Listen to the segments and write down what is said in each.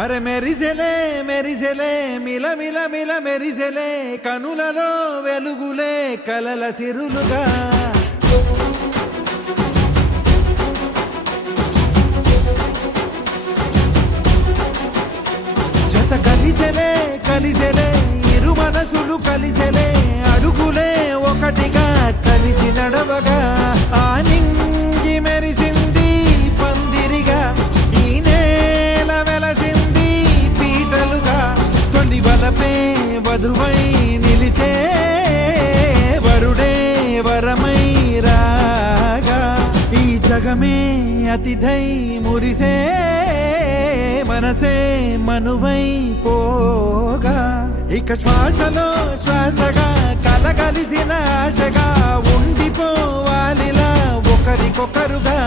అరే మెరిసెలే మెరిసెలే మిల మిల మిల మెరిసెలే కనులలో వెలుగులే కలల సిరులుగా జత కలిసెలే కలిసెలే ఇరు మనసులు కలిసెలే అడుగులే ఒకటిగా కలిసి నడవగా ఆ నింగి మెరిసింది పందిరిగా ఈ నేల వెలసింది పీటలుగా తొలి వలపే వధువై నిలిచే వరుడే వరమై రాగా ఈ జగమే అతిథై మురిసే మనసే మనువై పోగా ఇక శ్వాసలో శ్వాసగా కలగలిసిన ఆశగా ఉండిపోవాలిలా ఒకరికొకరుగా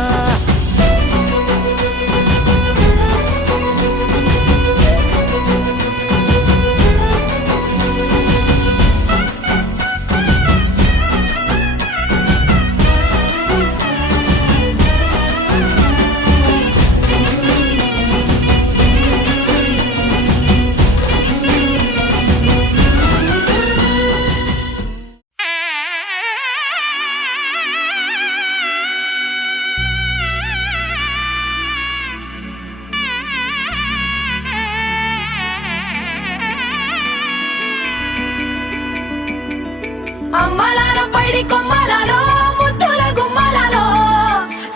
అమ్మలాల పైడి కొమ్మలలో ముద్దుల గుమ్మలలో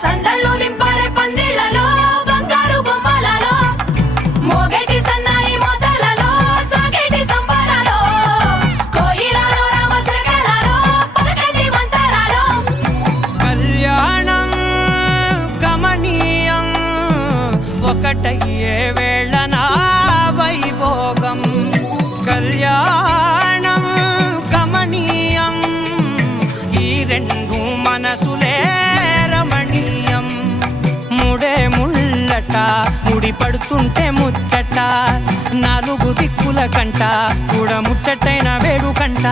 సందళ్ళు నింపారే పందిళ్లలో బంగారు బొమ్మలలో మోగేటి సన్నాయి మొదలలో సాగేటి సంబరాలో కోయిలలో రామశకలలో పలకండి మంతరాలో కళ్యాణం గమనీయం ఒకటయ్యే వేళ నా వైభోగం కళ్యాణం గమనీయం ఈ రెండు మనసులే రమణీయం ముడే ముళ్ళట ముడి పడుతుంటే ముచ్చట నాలుగు దిక్కుల కంట చూడ ముచ్చటైన వేడుకంట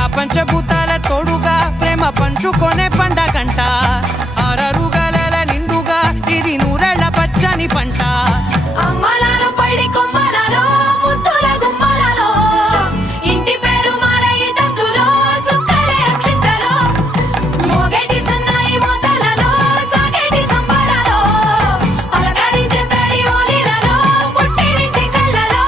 ఆ పంచభూతాల తోడుగా ప్రేమ పంచుకొనే పండగంట ఆరరుగల నిండుగా ఇది నూరెళ్ళ పచ్చని పంట అమ్మలాల పైడి కొమ్మలలో ముద్దుల గుమ్మలలో ఇంటి పేరు మారయి తందులో చుక్కలే అక్షింతలో మోగేటి సన్నాయి మొదలలో సాగేటి సంబరాలో పలకరించే తడి ఓలిలలో పుట్టినింటి కళ్ళలో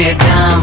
ఎగరేద్దాం